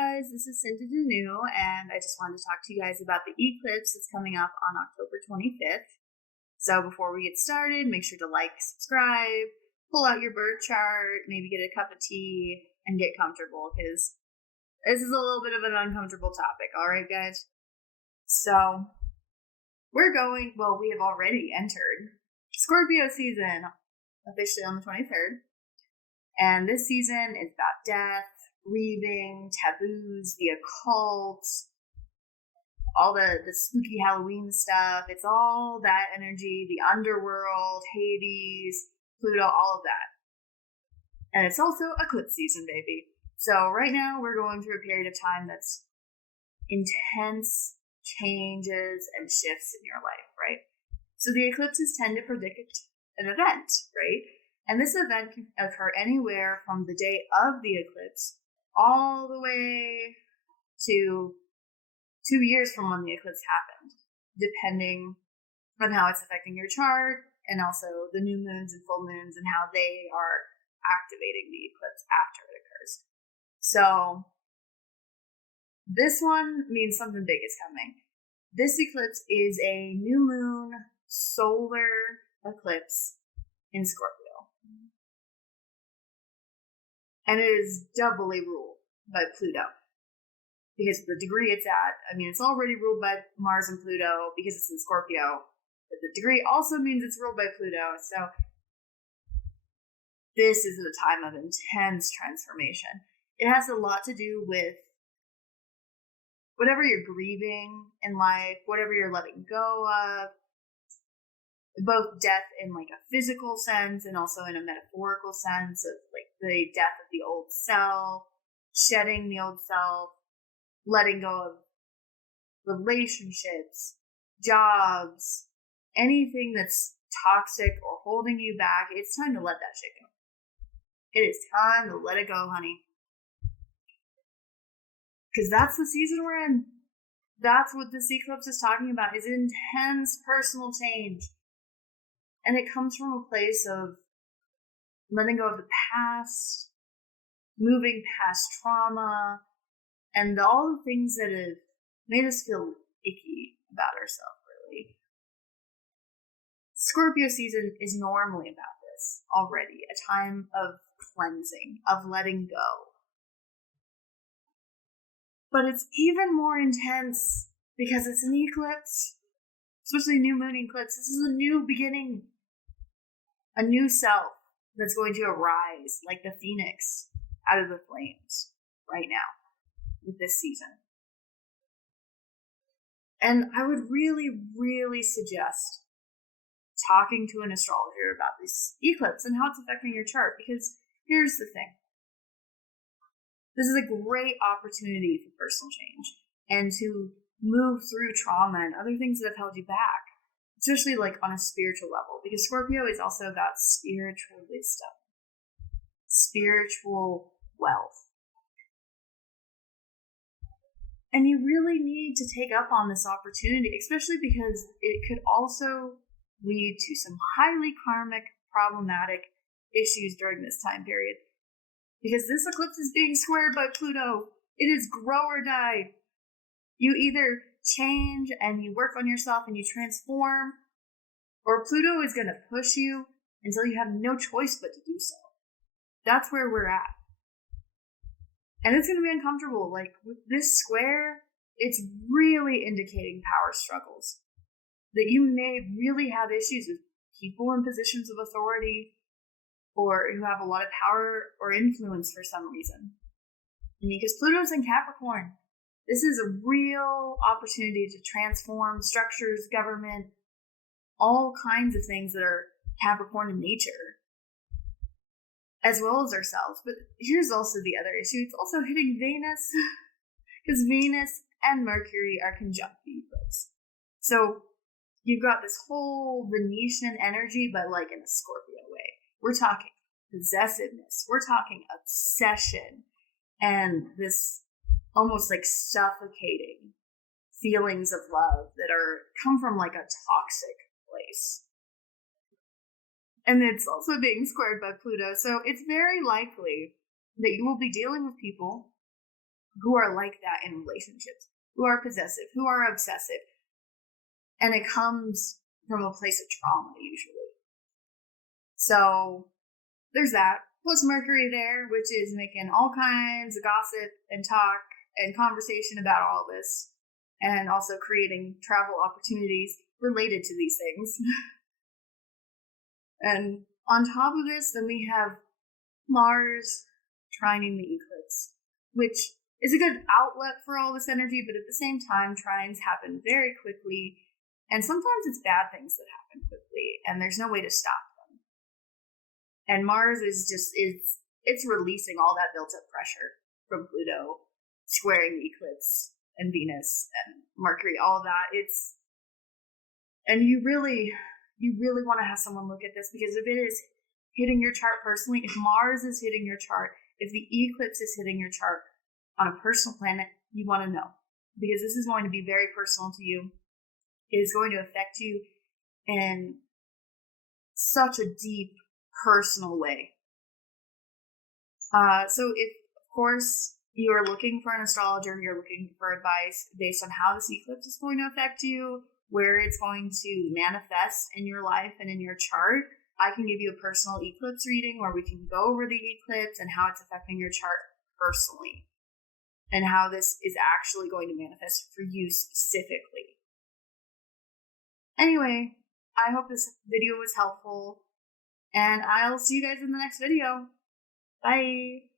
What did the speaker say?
guys, this is Cindy Denew, and I just wanted to talk to you guys about the eclipse that's coming up on October 25th. So before we get started, make sure to like, subscribe, pull out your birth chart, maybe get a cup of tea, and get comfortable, because this is a little bit of an uncomfortable topic, alright guys? So, we have already entered Scorpio season, officially on the 23rd, and this season is about death, grieving, taboos, the occult, all the spooky Halloween stuff. It's all that energy, the underworld, Hades, Pluto, all of that. And it's also eclipse season, baby. So right now we're going through a period of time that's intense changes and shifts in your life, right? So the eclipses tend to predict an event, right? And this event can occur anywhere from the day of the eclipse all the way to 2 years from when the eclipse happened, depending on how it's affecting your chart, and also the new moons and full moons and how they are activating the eclipse after it occurs. So this one means something big is coming. This eclipse is a new moon solar eclipse in Scorpio. And it is doubly ruled by Pluto. Because of the degree it's at. I mean, it's already ruled by Mars and Pluto because it's in Scorpio. But the degree also means it's ruled by Pluto. So this is a time of intense transformation. It has a lot to do with whatever you're grieving in life, whatever you're letting go of, both death in like a physical sense and also in a metaphorical sense of like the death of the old self, shedding the old self, letting go of relationships, jobs, anything that's toxic or holding you back. It's time to let that shit go. It is time to let it go, honey. Because that's the season we're in. That's what this eclipse is talking about, is intense personal change. And it comes from a place of letting go of the past, moving past trauma, and all the things that have made us feel icky about ourselves, really. Scorpio season is normally about this already, a time of cleansing, of letting go. But it's even more intense because it's an eclipse, especially new moon eclipse. This is a new beginning, a new self that's going to arise like the phoenix out of the flames right now with this season. And I would really, really suggest talking to an astrologer about this eclipse and how it's affecting your chart, because here's the thing. This is a great opportunity for personal change and to move through trauma and other things that have held you back, especially like on a spiritual level, because Scorpio is also about spiritual wisdom, spiritual wealth. And you really need to take up on this opportunity, especially because it could also lead to some highly karmic, problematic issues during this time period. Because this eclipse is being squared by Pluto. It is grow or die. You either change and you work on yourself and you transform, or Pluto is going to push you until you have no choice but to do so. That's where we're at. And it's going to be uncomfortable. Like, with this square, it's really indicating power struggles. That you may really have issues with people in positions of authority, or who have a lot of power or influence for some reason. And because Pluto's in Capricorn, this is a real opportunity to transform structures, government, all kinds of things that are Capricorn in nature, as well as ourselves. But here's also the other issue. It's also hitting Venus, because Venus and Mercury are conjunct the eclipse. So you've got this whole Venetian energy, but like in a Scorpio way. We're talking possessiveness. We're talking obsession and this almost like suffocating feelings of love that come from like a toxic place. And it's also being squared by Pluto. So it's very likely that you will be dealing with people who are like that in relationships, who are possessive, who are obsessive. And it comes from a place of trauma, usually. So there's that. Plus Mercury there, which is making all kinds of gossip and talk and conversation about all this, and also creating travel opportunities related to these things. And on top of this, then we have Mars trining the eclipse, which is a good outlet for all this energy, but at the same time, trines happen very quickly, and sometimes it's bad things that happen quickly, and there's no way to stop them. And Mars is just, it's releasing all that built-up pressure from Pluto, squaring the eclipse, and Venus, and Mercury, all that. And you really want to have someone look at this, because if it is hitting your chart personally, if Mars is hitting your chart, if the eclipse is hitting your chart on a personal planet, you want to know, because this is going to be very personal to you. It is going to affect you in such a deep, personal way. So if, of course, you are looking for an astrologer, you're looking for advice based on how this eclipse is going to affect you, where it's going to manifest in your life and in your chart, I can give you a personal eclipse reading where we can go over the eclipse and how it's affecting your chart personally, and how this is actually going to manifest for you specifically. Anyway, I hope this video was helpful, and I'll see you guys in the next video. Bye!